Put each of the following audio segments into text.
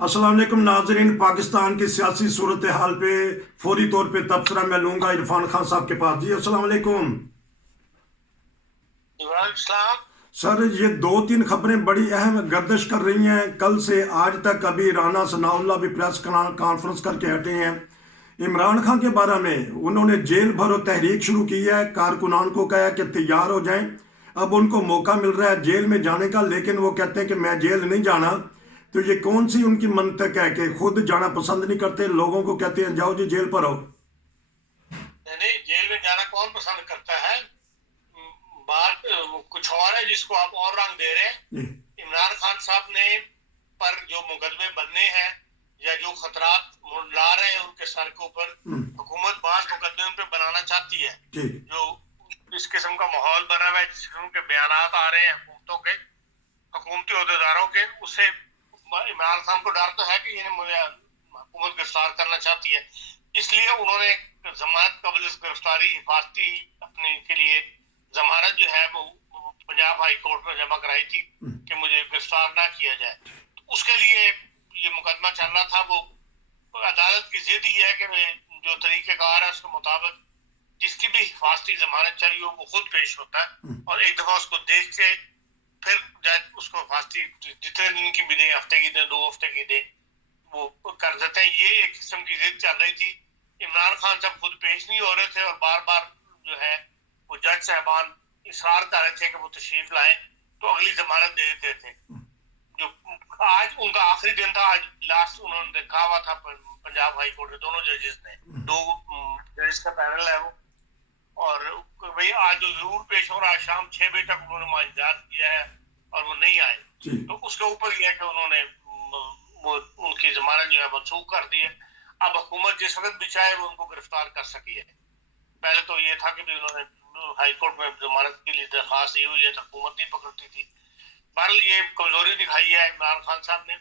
अस्सलाम वालेकुम नाजरीन। पाकिस्तान की सियासी सूरत हाल पे फौरी तौर पे तबसरा मैं लूंगा इरफान खान साहब के पास। जी अस्सलाम वालेकुम सर। ये दो तीन खबरें बड़ी अहम गर्दिश कर रही हैं कल से आज तक। अभी राना सनाउल्लाह भी प्रेस कॉन्फ्रेंस करके हटे हैं इमरान खान के बारे में। उन्होंने जेल भरो तहरीक शुरू की है, कारकुनान को कहा कि तैयार हो जाएं। अब उनको मौका मिल रहा है जेल में जाने का, लेकिन वो कहते हैं कि मैं जेल नहीं जाना। तो ये कौन सी उनकी मंतक है कि खुद जाना पसंद नहीं करते, लोगों को कहते हैं जाओ जी जेल पर हो। नहीं, जेल में जाना कौन पसंद करता है? बात कुछ और है जिसको आप और रंग दे रहे हैं। इमरान खान साहब ने पर जो मुकदमे बनने हैं या जो खतरात ला रहे हैं उनके सर के ऊपर, हुकूमत बाज मुकदमे उन पे बनाना चाहती है। जो इस किस्म का माहौल बना हुआ है, जिस किस्म के बयानात आ रहे हैं हुकूमतों के, हुकूमती अहदेदारों के, उससे इमरान खान को डर तो है कि इन्हें मुझे हुकूमत गिरफ्तार करना चाहती है। इसलिए उन्होंने जमानत कबल गिरफ्तारी हिफाजती अपने के लिए जमानत जो है वो पंजाब हाई कोर्ट में जमा कराई थी कि मुझे गिरफ्तार ना किया जाए। तो उसके लिए ये मुकदमा चल रहा था। वो अदालत की जिद ये है कि जो तरीकेकार है उसके मुताबिक जिसकी भी हिफाजती जमानत चाहिए वो खुद पेश होता है और एक दफा उसको देख के फिर जज उसको हिफाजती जितने दिन की भी दे, हफ्ते की दे, 2 हफ्ते की दे, वो कर देते हैं। ये एक किस्म की जिद चल रही थी। इमरान खान जब खुद पेश नहीं हो रहे थे और बार बार जो है वो जज साहबान इसरार कर रहे थे कि वो तशरीफ लाएं तो अगली जमानत दे देते थे। जो आज उनका आखिरी दिन था, आज लास्ट उन्होंने देखा हुआ था पंजाब हाई कोर्ट के दोनों जजेस ने, 2 जजेस का पैनल है वो, और भाई आज जो जरूर पेश हो रहा है शाम 6 बजे तक उन्होंने मुआवजा किया है और वो नहीं आए। तो उसके ऊपर यह है कि उन्होंने वो उनकी जमानत जो है मनसूख कर दी है। अब हुकूमत जिस वक्त भी चाहे वो उनको गिरफ्तार कर सकी है। पहले तो ये था कि भी उन्होंने हाई कोर्ट में जमानत के लिए दरखास्त दी हुई है तो हुकूमत नहीं पकड़ती थी। बहरहाल ये कमजोरी दिखाई है इमरान खान साहब ने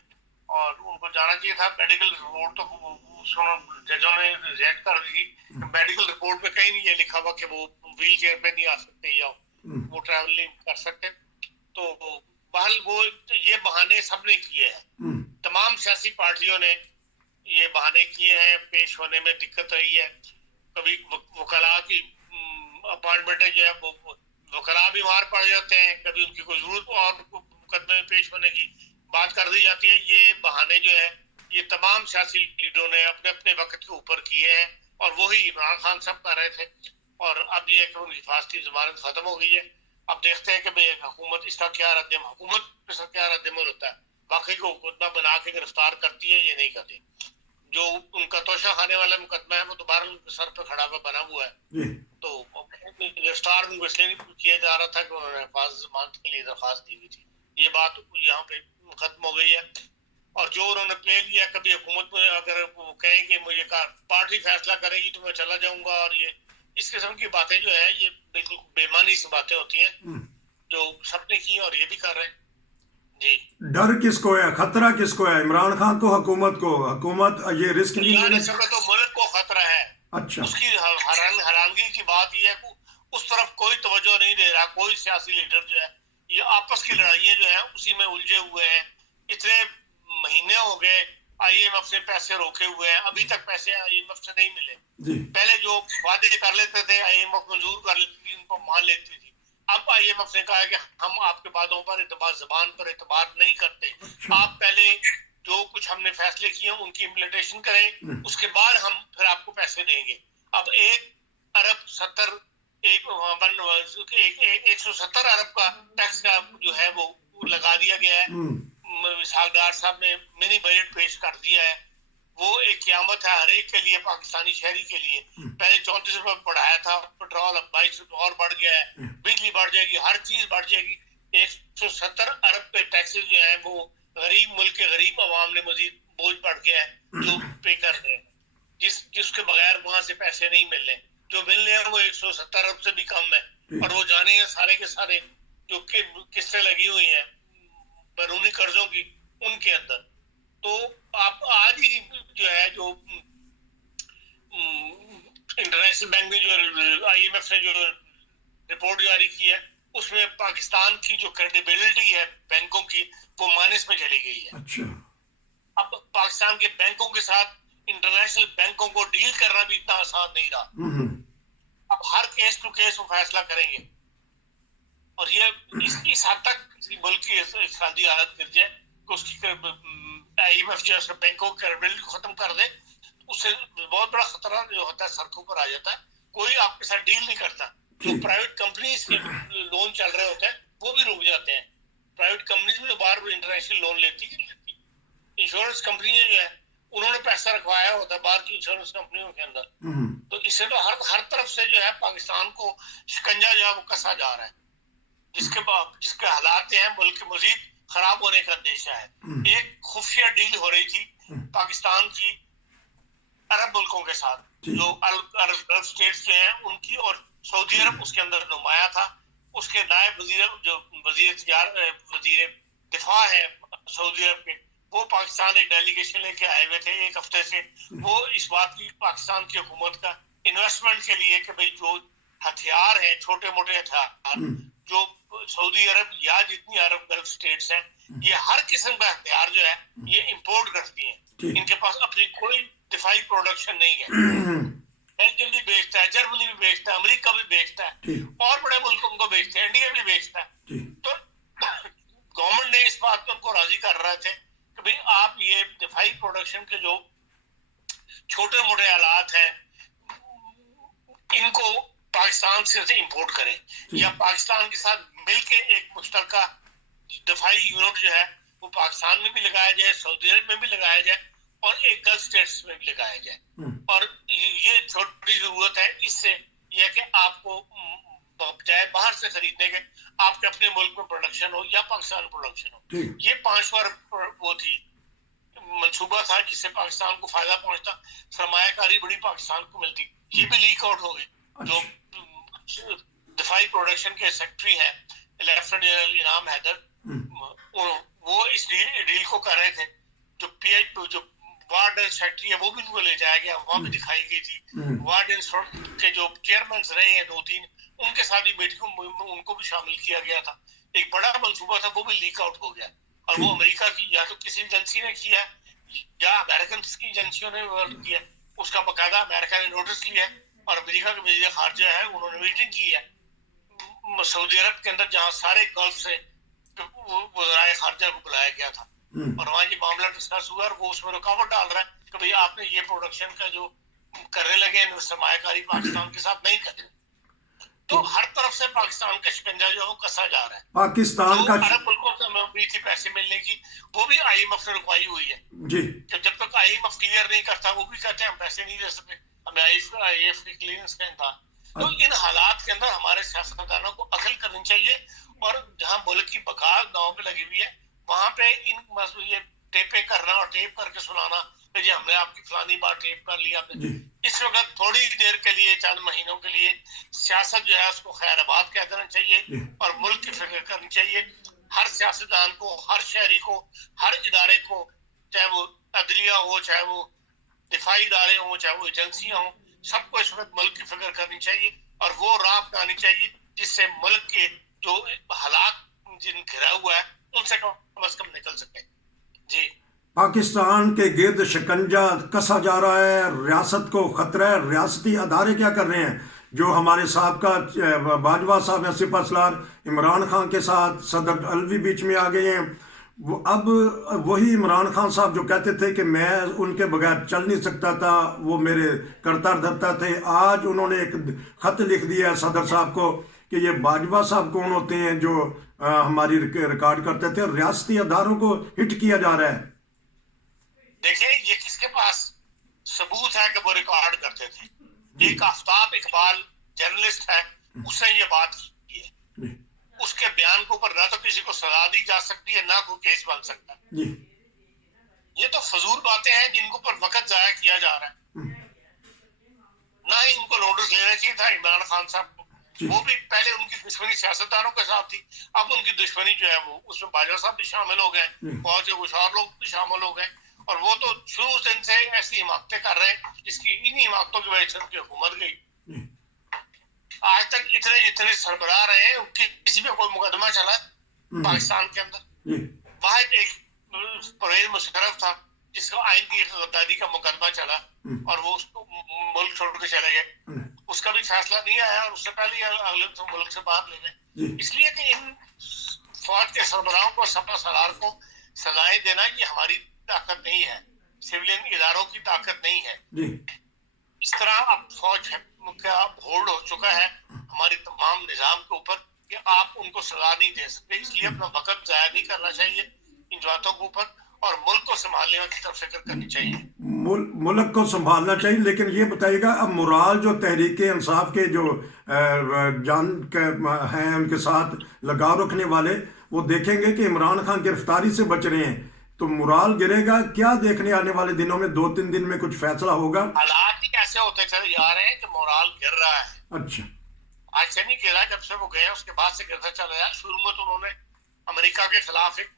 और उनको जाना चाहिए था। मेडिकल रिपोर्ट तो जजों ने रिजेक्ट कर दी। मेडिकल रिपोर्ट में कहीं नहीं ये लिखा हुआ कि वो व्हील चेयर पे नहीं आ सकते या वो ट्रैवल नहीं कर सकते। तो बहरहाल वो ये बहाने सबने किए हैं, तमाम सियासी पार्टियों ने ये बहाने किए हैं। पेश होने में दिक्कत रही है। कभी वकला की अपॉइंटमेंट जो है वो वकला बीमार पड़ जाते हैं, कभी उनकी कोई जरूरत और मुकदमे में पेश होने की बात कर दी जाती है। ये बहाने जो है ये तमाम सियासी लीडरों ने अपने अपने वक्त के ऊपर किए हैं और वही इमरान खान साहब कर रहे थे। और अब ये कि उनकी हिफाजती जमानत खत्म हो गई है। अब देखते हैं कि भाई हुकूमत इसका क्या रद्द-ए-अमल, हुकूमत इसका क्या रद्द-ए-अमल होता है। बाकी को मुकदमा बना के गिरफ्तार करती है, ये नहीं करती। जो उनका तोशा खाने वाला मुकदमा है वो दोबारा उनके सर पर खड़ा हुआ बना हुआ है। तो गिरफ्तार उनको इसलिए नहीं किया जा रहा था कि उन्होंने हिफाजत जमानत के लिए दरखास्त दी हुई थी। ये बात यहाँ पे खत्म हो गई है। और जो उन्होंने प्ले लिया, कभी हुकूमत में अगर वो कहें कि मुझे पार्टी फैसला करेगी तो मैं चला जाऊंगा, और ये इस किस्म की बातें जो है ये बिल्कुल बेमानी सी बातें होती हैं जो सबने की और ये भी कर रहे हैं। जी, डर किसको है, खतरा किसको है? इमरान खान को, हुकूमत को? हुकूमत ये रिस्क नहीं लेने से तो मुल्क को खतरा है। अच्छा, उसकी हैरानगी की बात यह है उस तरफ कोई तवज्जो नहीं दे रहा। कोई सियासी लीडर जो है ये आपस की लड़ाइयां जो है उसी में उलझे हुए हैं। इतने महीने हो गए IMF से पैसे रोके हुए हैं, अभी तक पैसे IMF से नहीं मिले। पहले जो वादे कर लेते थे IMF मंजूर कर लेती थी, उनको मान लेती थी। अब IMF ने कहा है कि हम आपके वादों पर जबान पर एतबार नहीं करते। आप पहले जो कुछ हमने फैसले किए उनकी इम्प्लीमेंटेशन करें, उसके बाद हम फिर आपको पैसे देंगे। अब 170 अरब का टैक्स का जो है वो लगा दिया गया है। सागदार साहब ने मिनी बजट पेश कर दिया है। वो एक क़यामत है हर एक के लिए, पाकिस्तानी शहरी के लिए। पहले 34 रुपए बढ़ाया था पेट्रोल, अब 22 रुपए और बढ़ गया है। बिजली बढ़ जाएगी, हर चीज बढ़ जाएगी। 170 अरब के टैक्सेस जो है वो गरीब मुल्क के गरीब अवाम ने मजीद बोझ बढ़ गया है जो पे कर रहे हैं, जिसके बगैर वहां से पैसे नहीं मिल रहे। जो मिल रहे हैं वो 170 अरब से भी कम है। और वो जाने हैं सारे के सारे जो किस्तें लगी हुई हैं बैरूनी कर्जों की, उनके अंदर। तो आप आज ही जो है जो इंटरनेशनल बैंक ने जो IMF ने जो रिपोर्ट जारी की है उसमें पाकिस्तान की जो क्रेडिबिलिटी है बैंकों की वो माइनस में चली गई है। अच्छा। अब پاکستان کے بینکوں کے ساتھ انٹرنیشنل بینکوں کو ڈیل کرنا بھی اتنا آسان نہیں رہا. اب ہر کیس ٹو کیس وہ فیصلہ کریں گے اور یہ اس حد تک کسی ملک کی اقتصادی حالت گر جائے کہ اس کی IMF جو ہے بینکوں کی کریڈیبلٹی کو ختم کر دے. اس سے بہت بڑا خطرہ جو ہوتا ہے سڑکوں پر آ جاتا ہے. کوئی آپ کے ساتھ ڈیل نہیں کرتا. جو پرائیویٹ کمپنیز کے لون چل رہے ہوتے ہیں وہ بھی رک جاتے ہیں. پرائیویٹ کمپنیز بھی باہر انٹرنیشنل لون لیتی ہے. انشورنس کمپنیاں جو ہے انہوں نے پیسہ رکھوایا ہوتا ہے باہر کی انشورنس کمپنیوں کے اندر. تو اس سے تو ہر طرف سے جو ہے پاکستان کو شکنجا جو ہے وہ کسا جا رہا ہے, جس کے حالات ہیں ملک کے مزید خراب ہونے کا اندیشہ ہے. ایک خفیہ ڈیل ہو رہی تھی پاکستان کی عرب ملکوں کے ساتھ, جو عرب اسٹیٹس جو ہیں ان کی, اور سعودی عرب اس کے اندر نمایاں تھا. اس کے نائب وزیر دفاع ہے سعودی عرب کے, وہ پاکستان ایک ڈیلیگیشن لے کے آئے ہوئے تھے ایک ہفتے سے. وہ اس بات کی پاکستان کی حکومت کا انویسٹمنٹ کے لیے کہ بھئی جو ہتھیار ہیں چھوٹے موٹے ہتھیار جو سعودی عرب یا جتنی عرب گلف اسٹیٹس ہیں یہ ہر قسم کا ہتھیار جو ہے یہ امپورٹ کرتی ہیں. ان کے پاس اپنی کوئی دفاعی پروڈکشن نہیں ہے. بیلجیم بھی بیچتا ہے, جرمنی بھی بیچتا ہے, امریکہ بھی بیچتا ہے, اور بڑے ملکوں کو بیچتے ہیں, انڈیا بھی بیچتا ہے. تو گورنمنٹ نے اس بات کو ان کو راضی کر رہے تھے کہ بھئی آپ یہ دفاعی پروڈکشن کے جو چھوٹے موٹے آلات ہیں ان کو پاکستان سے امپورٹ کریں, یا پاکستان کے ساتھ مل کے ایک مشترکہ دفاعی یونٹ جو ہے وہ پاکستان میں بھی لگایا جائے, سعودی عرب میں بھی لگایا جائے, اور ایک گلف اسٹیٹس میں بھی لگایا جائے. اور یہ چھوٹی ضرورت ہے اس سے یہ کہ آپ کو چاہے باہر سے خریدنے کے آپ کے اپنے ملک میں پروڈکشن ہو یا پاکستان پروڈکشن ہو. یہ 5 وہ تھی منصوبہ تھا جس سے پاکستان کو فائدہ پہنچتا, سرمایہ کاری بڑی پاکستان کو ملتی. یہ بھی لیک آؤٹ ہو گئی. جو دفاعی پروڈکشن کے سیکرٹری ہیں لیفٹیننٹ جنرل انعام حیدر, وہ اس ڈیل کو کر رہے تھے. جو وارڈنس فیکٹری ہے وہ بھی ان کو لے جایا گیا, وہاں بھی دکھائی گئی تھی. وارڈنس کے جو چیئرمینس رہے ہیں 2-3 ان کے ساتھ بھی میٹنگ ان کو بھی شامل کیا گیا تھا. ایک بڑا منصوبہ تھا وہ بھی لیک آؤٹ ہو گیا, اور وہ امریکہ کی یا تو کسی ایجنسی نے کیا یا امریکن کی ایجنسیوں نے کیا. اس کا باقاعدہ امریکہ نے نوٹس لیا ہے, اور امریکہ کے وزیر خارجہ ہے انہوں نے میٹنگ کی ہے سعودی عرب کے اندر جہاں سارے گلف سے وزرائے خارجہ کو بلایا گیا تھا, اور وہاں یہ معاملہ ڈسکس ہوا, اور وہ اس میں رکاوٹ ڈال رہا ہے کہ بھئی آپ نے یہ پروڈکشن کا جو کرنے لگے ہیں سرمایہ کاری پاکستان کے ساتھ نہیں کریں. تو ہر طرف سے پاکستان کا شکنجا جو ہے وہ کسا جا رہا ہے. پاکستان کا عرب ملکوں سے ہمیں امید تھی پیسے ملنے کی, وہ بھی IMF نے رکوائی ہوئی ہے. کہ جب تک IMF کلیئر نہیں کرتا وہ بھی کہتے ہیں ہم پیسے نہیں دے سکتے, ہمیں IMF کی کلیئرنس کا تھا. تو ان حالات کے اندر ہمارے سیاستدانوں کو عقل کرنی چاہیے, اور جہاں ملک کی بقا گاؤں پہ لگی ہوئی ہے وہاں پہ ان یہ ٹیپیں کرنا اور ٹیپ کر کے سنانا کہ جی ہم نے آپ کی فلانی بار ٹیپ کر لیا. اس وقت تھوڑی دیر کے لیے چند مہینوں کے لیے سیاست جو ہے اس کو خیر آباد کہہ دینا چاہیے اور ملک کی فکر کرنی چاہیے. ہر سیاستدان کو, ہر شہری کو, ہر ادارے کو, چاہے وہ عدلیہ ہو, چاہے وہ دفاعی ادارے ہوں, چاہے وہ ایجنسیاں ہوں, سب کو اس وقت ملک کی فکر کرنی چاہیے اور وہ راہ اپنانی چاہیے جس سے ملک کے جو حالات جن گھرا ہوا ہے ان سے کم از کم نکل سکے. جی, پاکستان کے گرد شکنجا کسا جا رہا ہے, ریاست کو خطرہ ہے. ریاستی ادارے کیا کر رہے ہیں؟ جو ہمارے سابقہ باجوہ صاحب ہیں سپہ سالار عمران خان کے ساتھ صدر علوی بیچ میں آ گئے ہیں. اب وہی عمران خان صاحب جو کہتے تھے کہ میں ان کے بغیر چل نہیں سکتا تھا, وہ میرے کرتا دھرتا تھے, آج انہوں نے ایک خط لکھ دیا ہے صدر صاحب کو کہ یہ باجوہ صاحب کون ہوتے ہیں جو ہماری ریکارڈ کرتے تھے. ریاستی اداروں کو ہٹ کیا جا رہا ہے. دیکھیں یہ کس کے پاس ثبوت ہے کہ وہ ریکارڈ کرتے تھے؟ ایک آفتاب اقبال جرنلسٹ ہے, اس نے یہ بات کی ہے. اس کے بیان کے اوپر نہ تو کسی کو سزا دی جا سکتی ہے نہ کوئی کیس بن سکتا ہے. یہ تو فضول باتیں ہیں جن کے اوپر وقت ضائع کیا جا رہا ہے. نہ ہی ان کو نوٹس لینا چاہیے تھا عمران خان صاحب کو. وہ بھی پہلے ان کی دشمنی سیاستدانوں کے ساتھ تھی, اب ان کی دشمنی جو ہے وہ اس میں باجوہ صاحب بھی شامل ہو گئے, بہت سے کچھ اور لوگ بھی شامل ہو گئے, اور وہ تو شروع دن سے ایسی حماقتیں کر رہے ہیں جس کی انہی حماقتوں کی وجہ سے ان کی حکومت گئی. آج تک اتنے جتنے سربراہ رہے ہیں کسی پہ کوئی مقدمہ چلا پاکستان کے اندر. واحد ایک پرویز مشرف تھا जिसको आइन की गद्दारी का मुकदमा चला और वो उसको मुल्क छोड़ के चले गए, उसका भी फैसला नहीं आया और उससे पहले अगले तो मुल्क से बाहर ले गए। इसलिए कि इन फौज के सरबराहों को, सपा सलार को सजाएं देना ये हमारी ताकत नहीं है, सिविलियन इदारों की ताकत नहीं है। इस तरह अब फौज का होल्ड हो चुका है हमारी तमाम निजाम के ऊपर कि आप उनको सजा नहीं दे सकते। इसलिए अपना वक्त जाया नहीं करना चाहिए इन बातों के ऊपर और मुल्क को संभालने की तरफ फिक्र करनी चाहिए। मुल्क को संभालना चाहिए, लेकिन ये बताइएगा अब मोराल जो तहरीक इंसाफ के जो जान हैं उनके साथ लगाव रखने वाले, वो देखेंगे कि इमरान खान गिरफ्तारी से बच रहे हैं तो मोराल गिरेगा क्या? देखने आने वाले दिनों में 2-3 दिन में कुछ फैसला होगा? हालात ही ऐसे होते चले जा रहे हैं कि मोराल गिर रहा है। अच्छा, आज से नहीं गिरा, जब से वो गए उसके बाद से गिरता चला गया। शुरू में तो उन्होंने अमेरिका के खिलाफ एक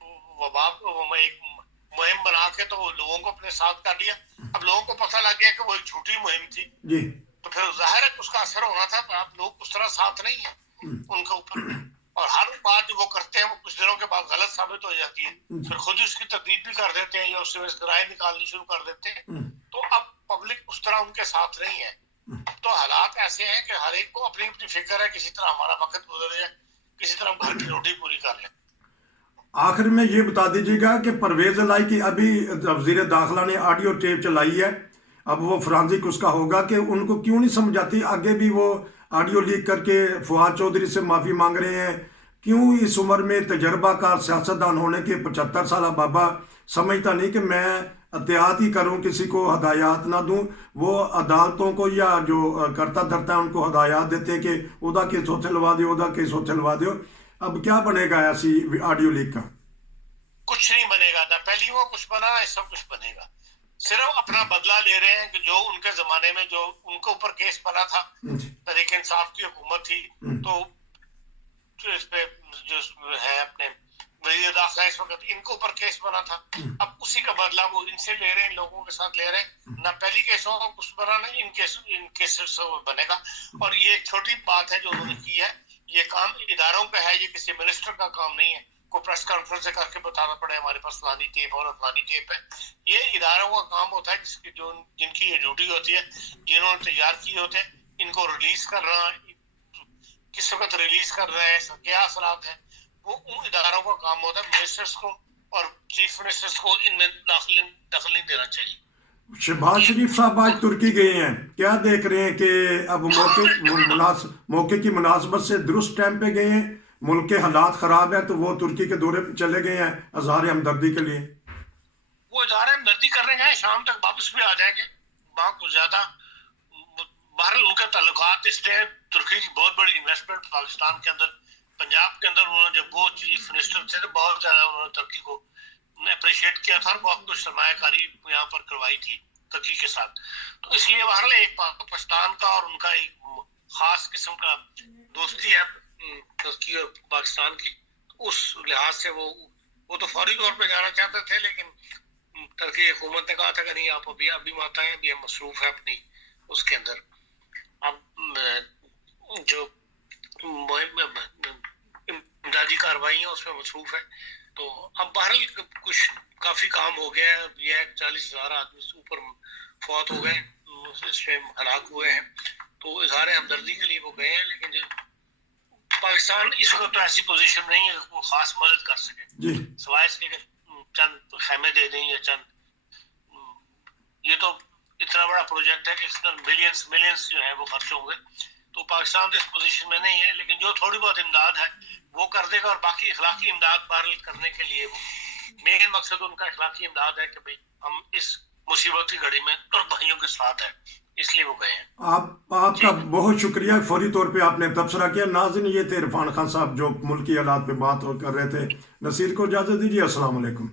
मुहिम बना के तो लोगों को अपने साथ कर लिया। अब लोगों को पता लग गया कि वो एक झूठी मुहिम थी जी, तो फिर जाहिर है उसका असर होना था। तो आप लोग उस तरह साथ नहीं है उनके ऊपर, और हर बात जो वो करते हैं वो कुछ दिनों के बाद गलत साबित हो जाती है, फिर खुद ही उसकी तकदीर भी कर देते हैं या उससे राय निकालनी शुरू कर देते हैं। तो अब पब्लिक उस तरह उनके साथ नहीं है। तो हालात ऐसे हैं कि हर एक को अपनी अपनी फिक्र है, किसी तरह हमारा वक्त गुजर जाए, किसी तरह घर की रोटी पूरी कर ले। आखिर में ये बता दीजिएगा कि परवेज लाई की अभी वजीर दाखिला ने ऑडियो टेप चलाई है, अब वो फॉरेंसिक उसका होगा कि उनको क्यों नहीं समझ आती? आगे भी वो ऑडियो लीक करके फवाद चौधरी से माफ़ी मांग रहे हैं। क्यों इस उम्र में तजर्बाकार सियासतदान होने के 75 साल बाबा समझता नहीं कि मैं एहतियात ही करूं, किसी को हदायत ना दूं? वो अदालतों को या जो करता धरता है उनको हदायत देते हैं कि उदा केस होते लवा दो, उदा केस होते लवा दो। अब क्या बनेगा ऐसी ऑडियो लीक का? कुछ नहीं बनेगा, ना पहली वो कुछ बना ना सब कुछ बनेगा। सिर्फ अपना बदला ले रहे हैं कि जो उनके जमाने में जो उनके ऊपर केस बना था, तहरीक इंसाफ की हुकूमत थी, तो इस पे जो है अपने वजीर दाखिला इस वक्त इनके ऊपर केस बना था, अब उसी का बदला वो इनसे ले रहे हैं, लोगों के साथ ले रहे हैं। ना पहली केसों का कुछ बना ना इन केस से बनेगा। और ये एक छोटी बात है जो उन्होंने की है, ये काम इदारों का है, ये किसी मिनिस्टर का काम नहीं है को प्रेस कॉन्फ्रेंस करके बताना पड़े हमारे पास फलानी टेप और फलानी टेप है। ये इदारों का काम होता है जिसकी जो जिनकी ये ड्यूटी होती है, जिन्होंने तैयार किए होते हैं, इनको रिलीज करना, किस वक्त रिलीज कर रहे हैं, क्या असरात है, वो उन इदारों का काम होता है। मिनिस्टर्स को और चीफ मिनिस्टर्स को इनमें दखल नहीं देना चाहिए। शहबाज शरीफ साहब आज तुर्की गए हैं, क्या देख रहे हैं कि अब मौके की मुनासबत से दुरुस्त टाइम पे गए हैं? मुल्क के हालात खराब है तो वो तुर्की के दौरे पे चले गए हैं इज़हार हमदर्दी के लिए। वो इज़हार हमदर्दी करने गए, शाम तक वापस भी आ जाएंगे। वहाँ कुछ ज्यादा बहरहाल उनके ताल्लुकात, इसलिए तुर्की की बहुत बड़ी इन्वेस्टमेंट पाकिस्तान के अंदर, पंजाब के अंदर उन्होंने जब वो चीफ मिनिस्टर थे तो बहुत ज्यादा उन्होंने तुर्की को अप्रिशिएट किया था और बहुत कुछ सरमायाकारी यहाँ पर करवाई थी तुर्की के साथ। तो इसलिए बहरहाल एक पाकिस्तान का और उनका एक खास किस्म का दोस्ती है तुर्की और पाकिस्तान की। उस लिहाज से वो तो फौरी तौर पे जाना चाहते थे, लेकिन तुर्की हुकूमत ने कहा था कि नहीं आप अभी मत आए, अभी हम मसरूफ है अपनी उसके अंदर। अब जो इमदादी कार्रवाई है उसमें मसरूफ है। तो अब बहरहाल कुछ काफी काम हो गया है। यह 40,000 आदमी से ऊपर फौत हो गए, इसमें हलाक हुए हैं, तो इज़हार हमदर्दी के लिए वो गए हैं। लेकिन पाकिस्तान इस वक्त तो ऐसी पोजीशन नहीं है वो खास मदद कर सके, सिवाय इसके चंद खैमे दे दें या चंद, ये तो इतना बड़ा प्रोजेक्ट है कि इसके अंदर मिलियंस जो है वो खर्च होंगे। तो पाकिस्तान तो इस पोजीशन में नहीं है, लेकिन जो थोड़ी बहुत इमदाद है वो कर देगा। और बाकी इखलाकी इमदाद बहरहाल करने के लिए वो मेन मकसद उनका इखलाकी इमदाद है कि भाई हम इस मुसीबत की घड़ी में तुर्क भाइयों के साथ है, इसलिए वो गए हैं। आपका बहुत शुक्रिया, फौरी तौर पे आपने तबसरा किया। नाज़रीन, ये थे इरफान खान साहब जो मुल्की हालात पे बात कर रहे थे। नसीर को इजाज़त दीजिए। अस्सलाम वालेकुम।